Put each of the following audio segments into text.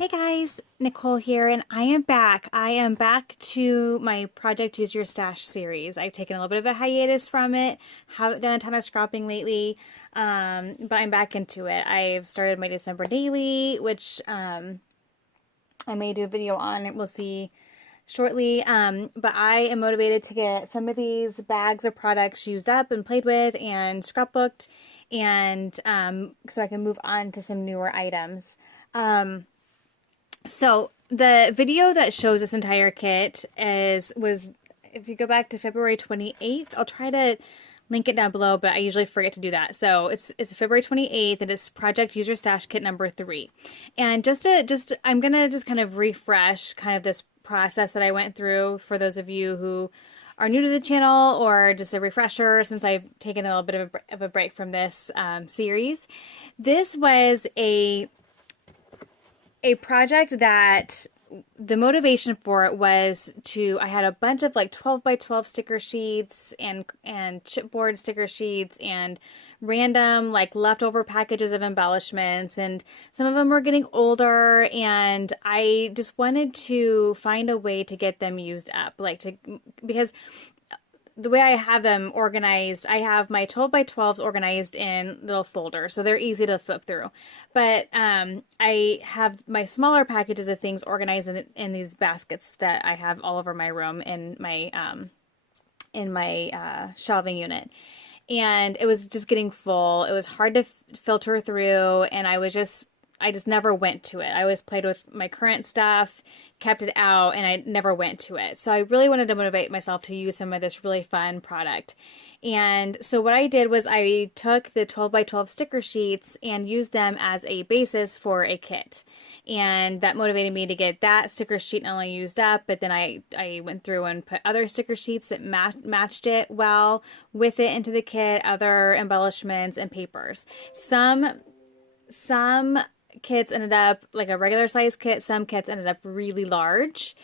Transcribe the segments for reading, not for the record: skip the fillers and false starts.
Hey guys, Nicole here, and I am back. I am back to my Project Use Your Stash series. I've taken a little bit of a hiatus from it, haven't done a ton of scrapping lately, but I'm back into it. I've started my December daily, which I may do a video on it. We'll see shortly, but I am motivated to get some of these bags of products used up and played with and scrapbooked, and so I can move on to some newer items. So the video that shows this entire kit was if you go back to February 28th, I'll try to link it down below, but I usually forget to do that. So it's February 28th, and it's Project Use Your Stash Kit number 3. And I'm gonna just kind of refresh kind of this process that I went through for those of you who are new to the channel, or just a refresher since I've taken a little bit of a break from this series. This was a project that the motivation for it was I had a bunch of like 12 by 12 sticker sheets and chipboard sticker sheets and random like leftover packages of embellishments, and some of them were getting older, and I just wanted to find a way to get them used up, because the way I have them organized, I have my 12 by 12s organized in little folders, so they're easy to flip through. But I have my smaller packages of things organized in these baskets that I have all over my room in my shelving unit. And it was just getting full. It was hard to filter through, and I just never went to it. I always played with my current stuff, kept it out, and I never went to it. So I really wanted to motivate myself to use some of this really fun product. And so what I did was I took the 12 by 12 sticker sheets and used them as a basis for a kit. And that motivated me to get that sticker sheet not only used up, but then I went through and put other sticker sheets that matched it well with it into the kit, other embellishments and papers. Some kits ended up like a regular size kit. Some kits ended up really large,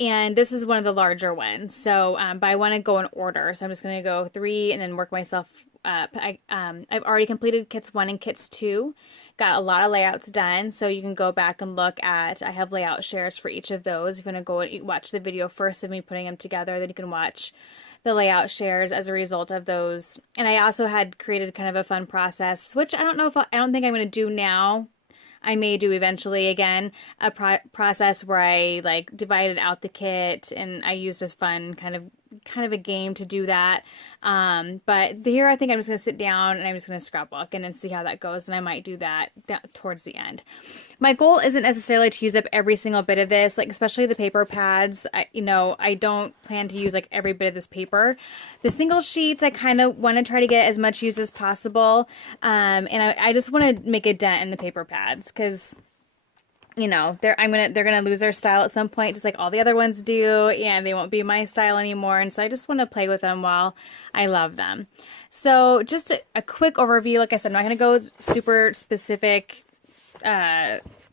and this is one of the larger ones. So but I want to go in order, so I'm just going to go 3 and then work myself up. I've already completed kits 1 and kits 2, got a lot of layouts done, so you can go back and look at, I have layout shares for each of those. If you want to go and watch the video first of me putting them together, then you can watch the layout shares as a result of those. And I also had created kind of a fun process, which I don't think I'm going to do now. I may do eventually again, a process where I like divided out the kit, and I used this fun kind of a game to do that. But here I think I'm just going to sit down and I'm just going to scrapbook and then see how that goes. And I might do that towards the end. My goal isn't necessarily to use up every single bit of this, like especially the paper pads. I don't plan to use like every bit of this paper. The single sheets, I kind of want to try to get as much use as possible. And I just want to make a dent in the paper pads, because they're gonna lose their style at some point, just like all the other ones do, and they won't be my style anymore. And so I just want to play with them while I love them. So just a quick overview. Like I said, I'm not gonna go super specific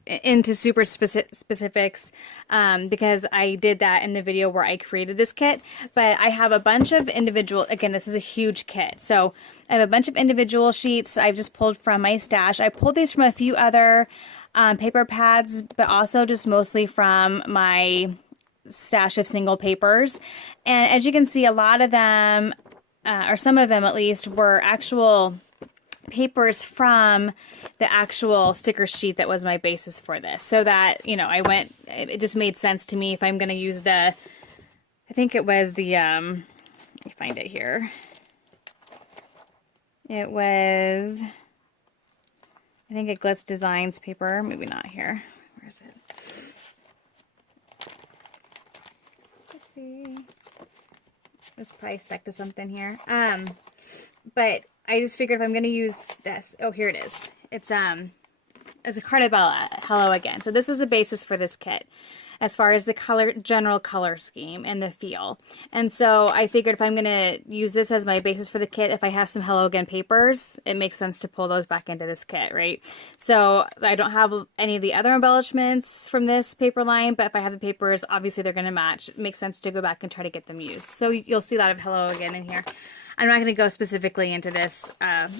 into super specifics because I did that in the video where I created this kit. But I have a bunch of individual, again, this is a huge kit, so I have a bunch of individual sheets I've just pulled from my stash. I pulled these from a few other paper pads, but also just mostly from my stash of single papers. And as you can see, a lot of them, or some of them at least, were actual papers from the actual sticker sheet that was my basis for this. So that, it just made sense to me if I'm going to use I think it was let me find it here. It was, I think a Glitz Designs paper, maybe not here. Where is it? Oopsie. It's probably stuck to something here. But I just figured if I'm going to use this, oh, here it is. It's a Cartabella, Hello Again. So this was the basis for this kit, as far as the general color scheme and the feel. And so I figured if I'm going to use this as my basis for the kit, if I have some Hello Again papers, it makes sense to pull those back into this kit, right? So I don't have any of the other embellishments from this paper line, but if I have the papers, obviously they're going to match. It makes sense to go back and try to get them used. So you'll see a lot of Hello Again in here. I'm not going to go specifically into this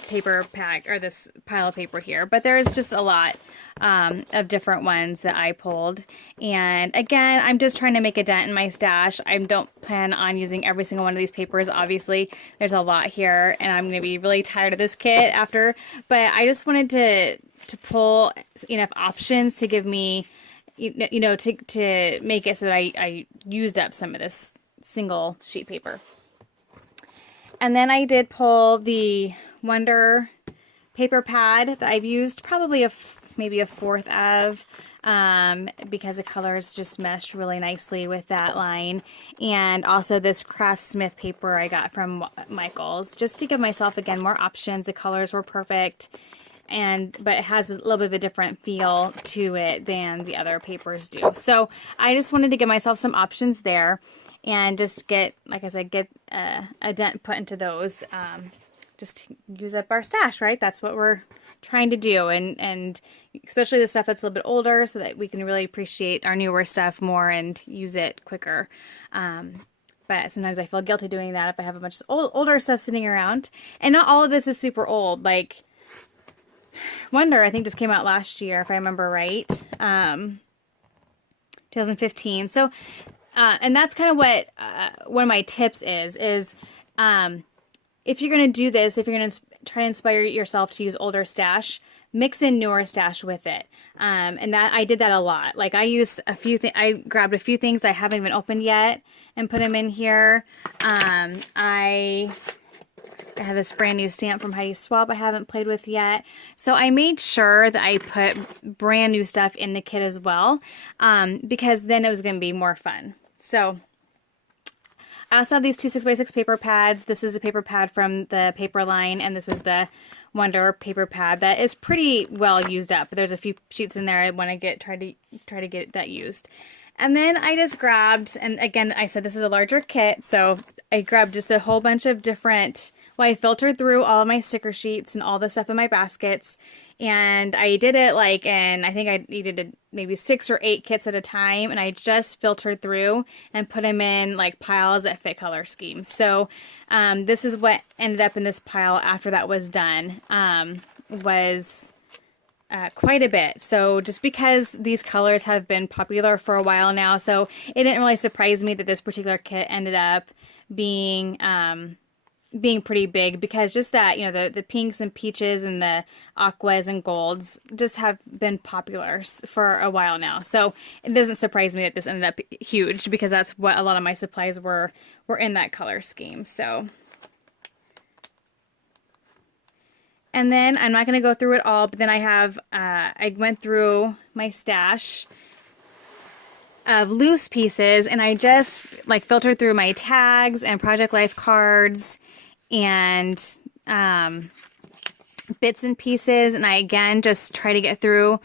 paper pack or this pile of paper here, but there's just a lot of different ones that I pulled. And again, I'm just trying to make a dent in my stash. I don't plan on using every single one of these papers. Obviously, there's a lot here, and I'm going to be really tired of this kit after. But I just wanted to pull enough options to give me, you know, to make it so that I used up some of this single sheet paper. And then I did pull the Wonder paper pad that I've used probably maybe a fourth of, because the colors just meshed really nicely with that line. And also this Craftsmith paper I got from Michaels, just to give myself, again, more options. The colors were perfect, but it has a little bit of a different feel to it than the other papers do. So I just wanted to give myself some options there, and just get, like I said, get a dent put into those, just to use up our stash, right? That's what we're trying to do, and especially the stuff that's a little bit older, so that we can really appreciate our newer stuff more and use it quicker. But sometimes I feel guilty doing that if I have a bunch of older stuff sitting around. And not all of this is super old. Like Wonder, I think, just came out last year, if I remember right, 2015. So and that's kind of what one of my tips is if you're going to do this, if you're going to try to inspire yourself to use older stash, mix in newer stash with it. And that I did that a lot. Like I used a few things, I grabbed a few things I haven't even opened yet and put them in here. I have this brand new stamp from Heidi Swapp I haven't played with yet. So I made sure that I put brand new stuff in the kit as well, because then it was going to be more fun. So I also have these two 6x6 paper pads. This is a paper pad from the paper line, and this is the Wonder paper pad that is pretty well used up. There's a few sheets in there I want to try to get that used. And then I just grabbed, and again, I said this is a larger kit, so I grabbed just a whole bunch of different, well, I filtered through all of my sticker sheets and all the stuff in my baskets, and I did it like, and I think I needed maybe 6 or 8 kits at a time, and I just filtered through and put them in like piles that fit color schemes. So this is what ended up in this pile after that was done, was quite a bit. So just because these colors have been popular for a while now, so it didn't really surprise me that this particular kit ended up being pretty big, because just that, you know, the pinks and peaches and the aquas and golds just have been popular for a while now. So it doesn't surprise me that this ended up huge, because that's what a lot of my supplies were in that color scheme. So, and then I'm not going to go through it all, but then I have, I went through my stash of loose pieces, and I just like filtered through my tags and Project Life cards and bits and pieces, and I again just try to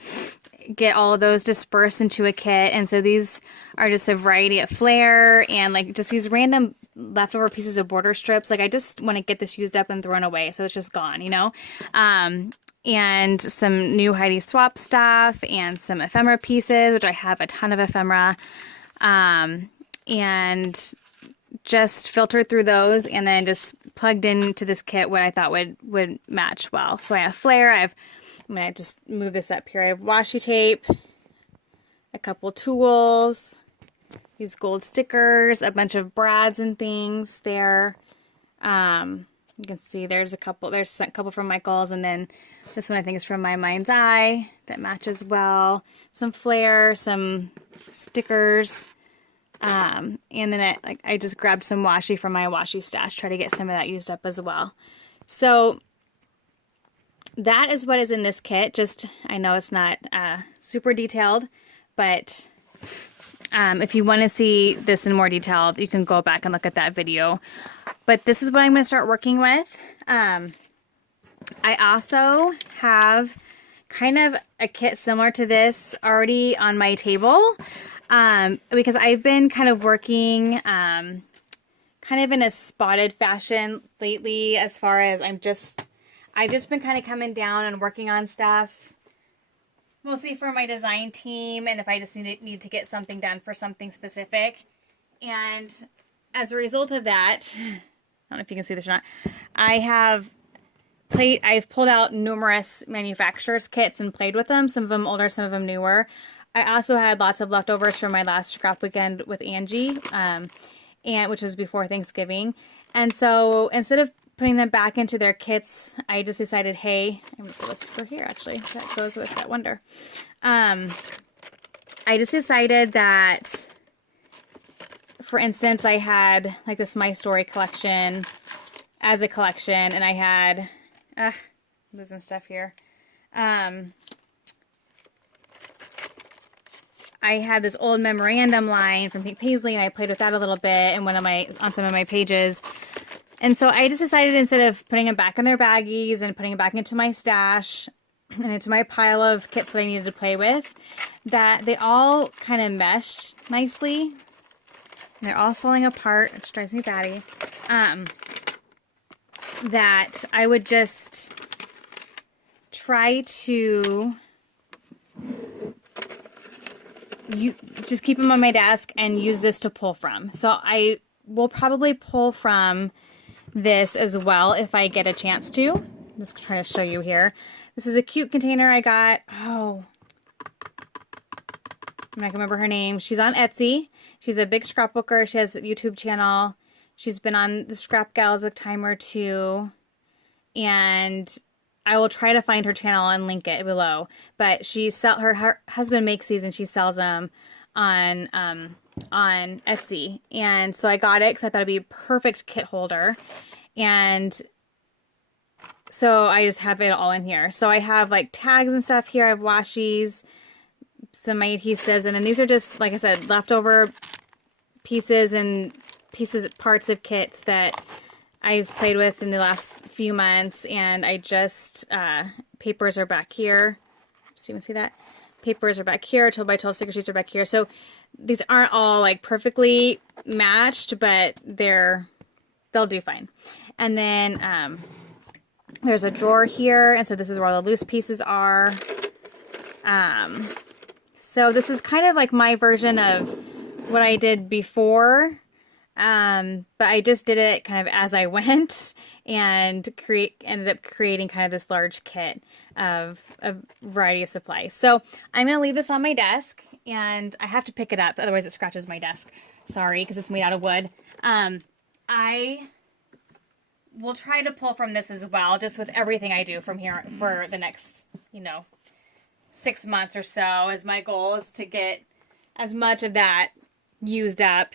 get all of those dispersed into a kit. And so these are just a variety of flair and like just these random leftover pieces of border strips. Like I just want to get this used up and thrown away, so it's just gone, you know. And some new Heidi Swapp stuff and some ephemera pieces, which I have a ton of ephemera, and just filtered through those, and then just plugged into this kit what I thought would match well. So I have flair, I'm going to just move this up here. I have washi tape, a couple tools, these gold stickers, a bunch of brads and things there. You can see there's a couple from Michaels, and then this one I think is from My Mind's Eye that matches well. Some flair, some stickers. And then I just grabbed some washi from my washi stash, try to get some of that used up as well. So that is what is in this kit. Just, I know it's not super detailed, but if you want to see this in more detail, you can go back and look at that video. But this is what I'm going to start working with. I also have kind of a kit similar to this already on my table. Because I've been kind of working kind of in a spotted fashion lately, as far as I've just been kind of coming down and working on stuff, mostly for my design team, and if I just need to get something done for something specific. And as a result of that, don't know if you can see this or not. I've pulled out numerous manufacturers kits and played with them. Some of them older, some of them newer. I also had lots of leftovers from my last scrap weekend with Angie, and which was before Thanksgiving. And so instead of putting them back into their kits, I just decided, hey, I'm going to put this for here actually. That goes with that Wonder. I just decided that, for instance, I had like this My Story collection as a collection, and I had, losing stuff here. I had this old memorandum line from Pink Paisley, and I played with that a little bit on some of my pages. And so I just decided, instead of putting them back in their baggies and putting them back into my stash and into my pile of kits that I needed to play with, that they all kind of meshed nicely. And they're all falling apart, which drives me batty. That I would just try to just keep them on my desk and use this to pull from. So I will probably pull from this as well if I get a chance to. I'm just trying to show you here. This is a cute container I got. Oh, I'm not gonna remember her name. She's on Etsy. She's a big scrapbooker. She has a YouTube channel. She's been on the Scrap Gals a time or two. And I will try to find her channel and link it below. But her husband makes these and she sells them on Etsy. And so I got it because I thought it'd be a perfect kit holder. And so I just have it all in here. So I have like tags and stuff here. I have washies, some of my adhesives, and then these are just, like I said, leftover parts of kits that I've played with in the last few months. And I just, papers are back here. So you can see that? Papers are back here. 12 by 12 sticker sheets are back here. So these aren't all like perfectly matched, but they'll do fine. And then there's a drawer here, and so this is where all the loose pieces are. So this is kind of like my version of what I did before, but I just did it kind of as I went, and ended up creating kind of this large kit of a variety of supplies. So I'm going to leave this on my desk, and I have to pick it up, otherwise it scratches my desk. Sorry, because it's made out of wood. I will try to pull from this as well, just with everything I do from here for the next, 6 months or so, as my goal is to get as much of that used up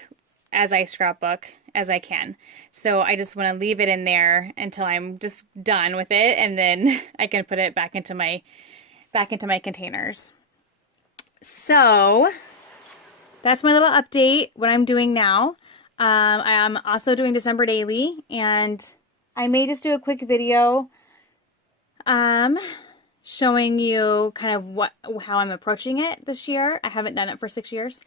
as I scrapbook as I can. So I just want to leave it in there until I'm just done with it, and then I can put it back into my containers. So that's my little update, what I'm doing now. I am also doing December Daily, and I may just do a quick video showing you kind of how I'm approaching it this year. I haven't done it for 6 years.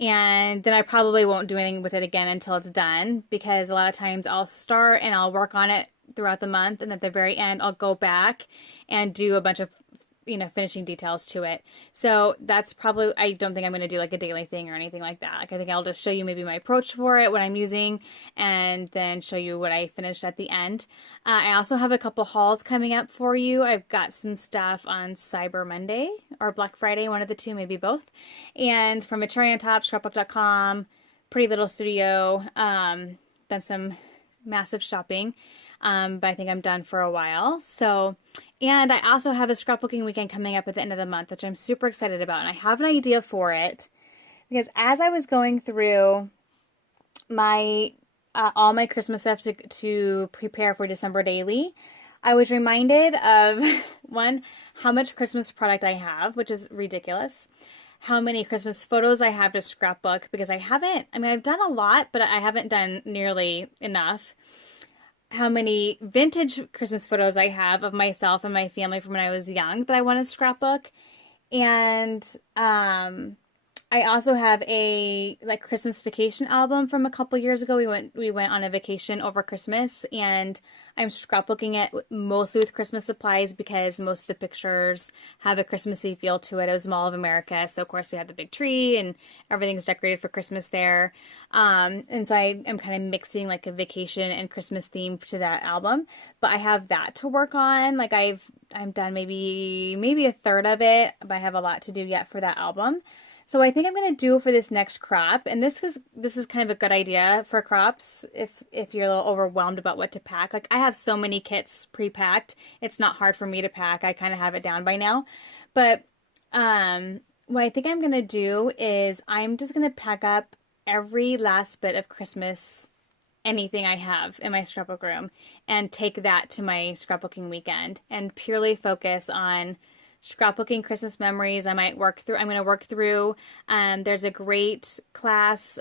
And then I probably won't do anything with it again until it's done, because a lot of times I'll start and I'll work on it throughout the month, and at the very end I'll go back and do a bunch of finishing details to it. So that's probably, I don't think I'm going to do like a daily thing or anything like that. Like, I think I'll just show you maybe my approach for it, what I'm using, and then show you what I finished at the end. I also have a couple hauls coming up for you. I've got some stuff on Cyber Monday or Black Friday, one of the two, maybe both. And from a Cherry on Top, scrapbook.com, Pretty Little Studio, done some massive shopping. But I think I'm done for a while. So, and I also have a scrapbooking weekend coming up at the end of the month, which I'm super excited about. And I have an idea for it, because as I was going through my all my Christmas stuff to prepare for December Daily, I was reminded of, one, how much Christmas product I have, which is ridiculous. How many Christmas photos I have to scrapbook, because I've done a lot, but I haven't done nearly enough. How many vintage Christmas photos I have of myself and my family from when I was young that I want to scrapbook. And I also have a like Christmas vacation album from a couple years ago. We went on a vacation over Christmas, and I'm scrapbooking it mostly with Christmas supplies because most of the pictures have a Christmassy feel to it. It was Mall of America, so of course we had the big tree and everything's decorated for Christmas there. And so I am kind of mixing like a vacation and Christmas theme to that album. But I have that to work on. Like I'm done maybe a third of it, but I have a lot to do yet for that album. So I think I'm going to do for this next crop, and this is kind of a good idea for crops if you're a little overwhelmed about what to pack. Like I have so many kits pre-packed, it's not hard for me to pack. I kind of have it down by now. But what I think I'm going to do is I'm just going to pack up every last bit of Christmas anything I have in my scrapbook room and take that to my scrapbooking weekend and purely focus on scrapbooking Christmas memories. I'm going to work through, there's a great class,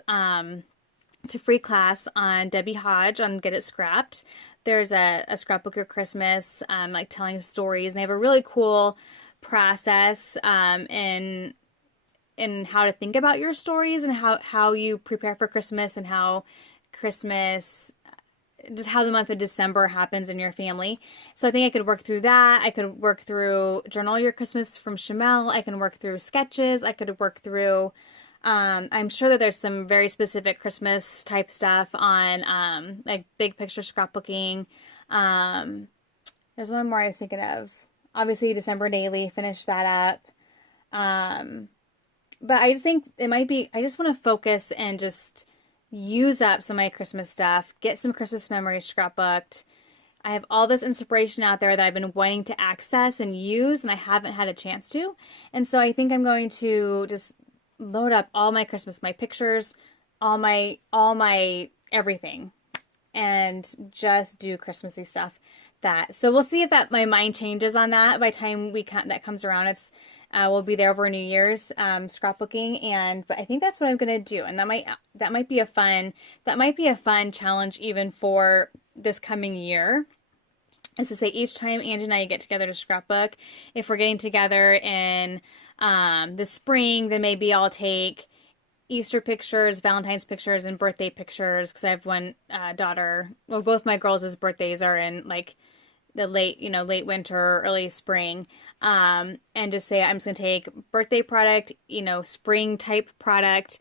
it's a free class on Debbie Hodge on Get It Scrapped. There's a scrapbook your Christmas, like telling stories, and they have a really cool process, in how to think about your stories and how you prepare for Christmas and how Christmas, just how the month of December happens in your family. So I think I could work through that. I could work through Journal Your Christmas from Shamel. I can work through sketches. I could work through, I'm sure that there's some very specific Christmas type stuff on, like big picture scrapbooking. There's one more I was thinking of. Obviously December Daily, finish that up. But I just think I just want to focus and just use up some of my Christmas stuff, get some Christmas memories scrapbooked. I have all this inspiration out there that I've been wanting to access and use, and I haven't had a chance to. And so I think I'm going to just load up all my Christmas, my pictures, all my everything, and just do Christmassy stuff. So we'll see if my mind changes on that by the time that comes around. We'll be there over New Year's, scrapbooking, but I think that's what I'm gonna do, and that might be a fun challenge even for this coming year. Is to say each time Angie and I get together to scrapbook, if we're getting together in the spring, then maybe I'll take Easter pictures, Valentine's pictures, and birthday pictures, because I have one daughter. Well, both my girls' birthdays are in like the late winter, early spring, and just say I'm just gonna take birthday product, spring type product,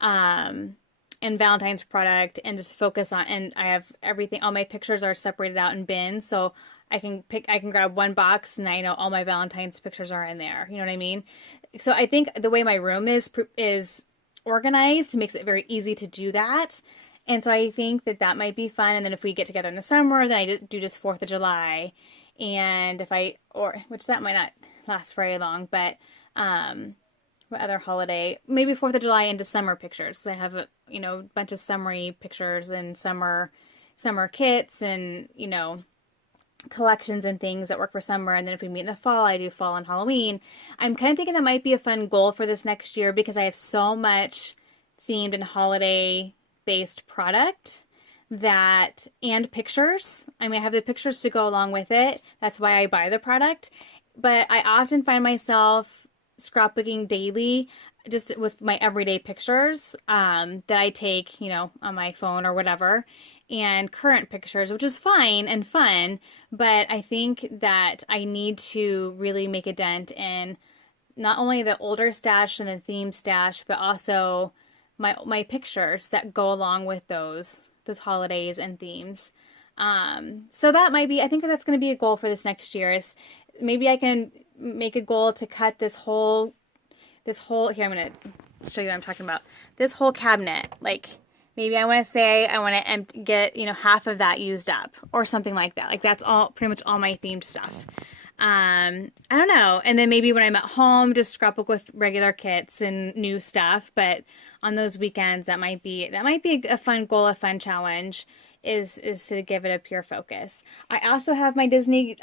and Valentine's product, and just focus on. And I have everything. All my pictures are separated out in bins, so I can grab one box, and I know all my Valentine's pictures are in there. You know what I mean? So I think the way my room is organized makes it very easy to do that. And so I think that might be fun. And then if we get together in the summer, then I do just 4th of July. And which that might not last very long, but what other holiday? Maybe 4th of July into summer pictures, because I have a bunch of summery pictures and summer kits and collections and things that work for summer. And then if we meet in the fall, I do fall and Halloween. I'm kind of thinking that might be a fun goal for this next year, because I have so much themed and holiday based product and pictures. I mean, I have the pictures to go along with it. That's why I buy the product. But I often find myself scrapbooking daily just with my everyday pictures that I take, on my phone or whatever, and current pictures, which is fine and fun. But I think that I need to really make a dent in not only the older stash and the theme stash, but also my pictures that go along with those holidays and themes. So that might be, I think that's going to be a goal for this next year. Is maybe I can make a goal to cut this whole, here, I'm going to show you what I'm talking about. This whole cabinet, like maybe I want to get, half of that used up or something like that. Like that's pretty much all my themed stuff. I don't know. And then maybe when I'm at home, just scrapbook with regular kits and new stuff. But on those weekends, that might be a fun goal, a fun challenge, is to give it a pure focus. I also have my Disney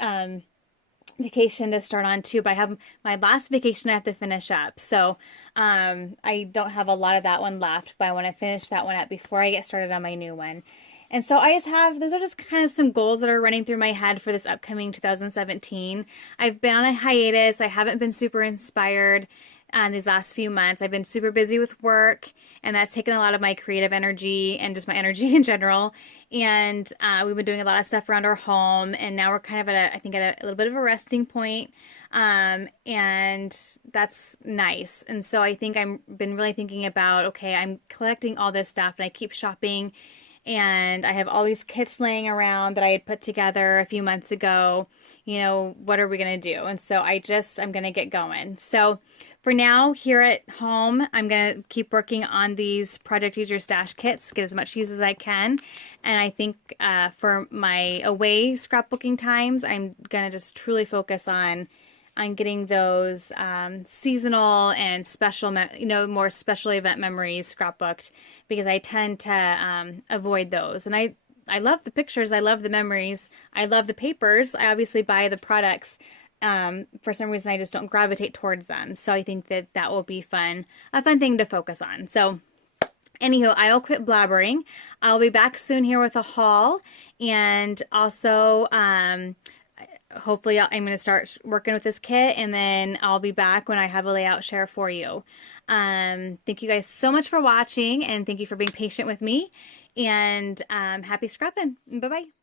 vacation to start on too, but I have my last vacation I have to finish up. So I don't have a lot of that one left, but I want to finish that one up before I get started on my new one. And so those are just kind of some goals that are running through my head for this upcoming 2017. I've been on a hiatus. I haven't been super inspired. these last few months. I've been super busy with work, and that's taken a lot of my creative energy and just my energy in general. And we've been doing a lot of stuff around our home, and now we're kind of at I think at a little bit of a resting point. And that's nice. And so I think I've been really thinking about, okay, I'm collecting all this stuff and I keep shopping, and I have all these kits laying around that I had put together a few months ago. You know, what are we going to do? And so I'm going to get going. So for now, here at home, I'm going to keep working on these Project Use Your Stash kits, get as much use as I can. And I think for my away scrapbooking times, I'm going to just truly focus on getting those seasonal and special, more special event memories scrapbooked, because I tend to avoid those. And I love the pictures. I love the memories. I love the papers. I obviously buy the products. For some reason, I just don't gravitate towards them. So I think that will be a fun thing to focus on. So anywho, I'll quit blabbering. I'll be back soon here with a haul, and also hopefully I'm going to start working with this kit, and then I'll be back when I have a layout share for you. Thank you guys so much for watching, and thank you for being patient with me, and happy scrapping. Bye-bye.